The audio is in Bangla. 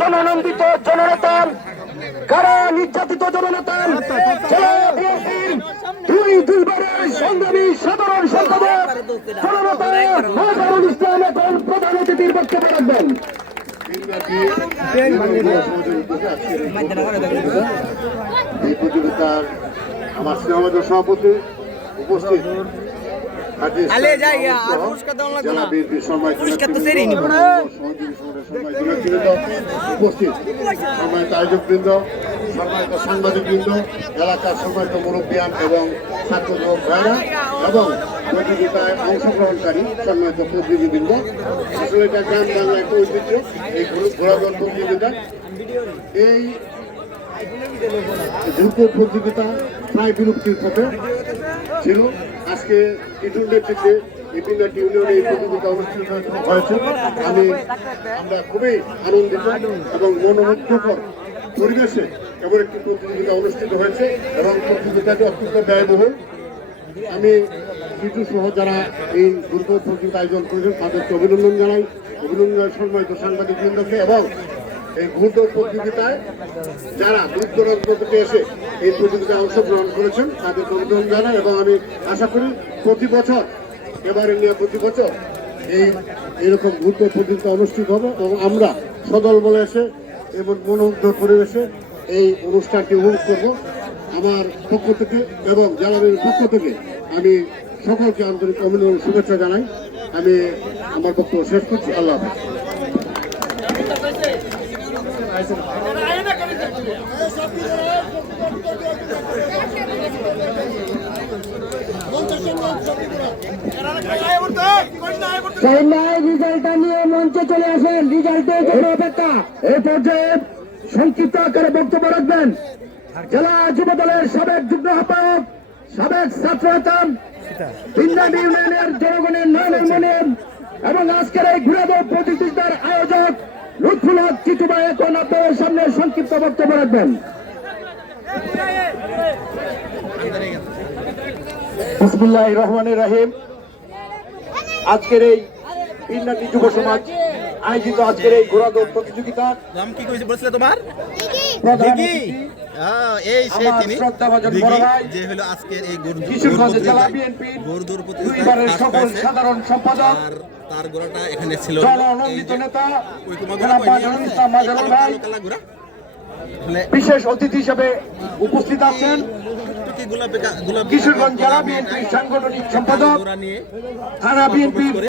জননন্দিত জননেতা, কারা নির্যাতিত জননেতা, জেলা বিএনপির দুইবারের সংগ্রামী সাধারণ সম্পাদক জননেতা মাজারুল ইসলাম এখন প্রধান অতিথির বক্তব্য রাখবেন। এই প্রতিযোগিতার আমার স্নেহভাজন সভাপতি উপস্থিত জেলা বিএনপির উপস্থিত সম্মানিত আয়োজকবৃন্দ, সম্মানিত সাংবাদিকবৃন্দ, এলাকার সম্মানিত মুরব্বিয়ান এবং ছাত্র যুবক ভাইরা এবং প্রতিযোগিতায় অংশগ্রহণকারী সম্মানিত প্রতিনিধিবৃন্দ। আসলে এটা গ্রাম বাংলা একটা ঐতিহ্য, এই ঘোড়াদৌড় প্রতিযোগিতা। এই দ্রুত প্রতিযোগিতা প্রায় বিলুপ্তির পথে ছিল। আজকে টিটুর নেতৃত্বে এই পিনাটি ইউনিয়নে এই প্রতিযোগিতা অনুষ্ঠিত হয়েছে। আমরা খুবই আনন্দিত এবং মনোমুগ্ধকর পরিবেশে এমন একটি প্রতিযোগিতা অনুষ্ঠিত হয়েছে এবং প্রতিযোগিতাটি অত্যন্ত ব্যয়বহুল। আমি টিটু সহ যারা এই দ্রুত প্রতিযোগিতা আয়োজন করেছেন তাদেরকে অভিনন্দন জানাই, সম্মানিত সাংবাদিকবৃন্দকে এবং এই ঘুরদৌড় প্রতিযোগিতায় যারা দূর দূরান্ত থেকে এসে এই প্রতিযোগিতায় অংশগ্রহণ করেছেন তাদেরকে অভিনন্দন জানাই এবং আমি আশা করি প্রতি বছর এবারে নিয়ে প্রতি বছর এইরকম ঘুরদৌড় প্রতিযোগিতা অনুষ্ঠিত হবে এবং আমরা সদল বলে এসে এবং মনোমুগ্ধ পরিবেশে এই অনুষ্ঠানটি উপভোগ করব। আমার পক্ষ থেকে এবং জেলার পক্ষ থেকে আমি সকলকে আন্তরিক অভিনন্দন শুভেচ্ছা জানাই। আমি আমার বক্তব্য শেষ করছি। আল্লাহ হাফেজ। রিজাল্টটা নিয়ে মঞ্চে চলে আসেন, রিজাল্টের জন্য অপেক্ষা। এই পর্যায়ে সংক্ষিপ্ত আকারে বক্তব্য রাখবেন জেলা যুব দলের সাবেক যুগ্ম আহ্বায়ক, সাবেক ছাত্র নেতা, পিন্ডাটি ইউনিয়নের জনগণের নয়নের মনে এবং আজকের এই ঘোড়াদৌড় প্রতিযোগিতার আয়োজক লুৎফুল হক টিটু ভাই এখন আপনাদের সামনে সংক্ষিপ্ত বক্তব্য রাখবেন। বিসমিল্লাহির রহমানির রহিম। আজকের এই পিন্ডাটি যুব সমাজ আয়োজিত আজকের এই ঘোড়াদৌড় প্রতিযোগিতা নাম কি কইছে বলছিলে তোমার? দিঘি। এই সেই তিনি দিঘি যে হলো আজকের এই কিশোরগঞ্জ জেলা বিএনপির ঘোড়দৌড় দুইবারের সকল সাধারণ সম্পাদক আর তার গোড়াটা এখানে ছিল জননন্দিত নেতা জনাব মাজারুল ইসলাম মাজারুল ভাই বিশেষ অতিথি হিসেবে উপস্থিত আছেন কিশোরগঞ্জ জেলা বিএনপির সাংগঠনিক সম্পাদক, থানা বিএনপির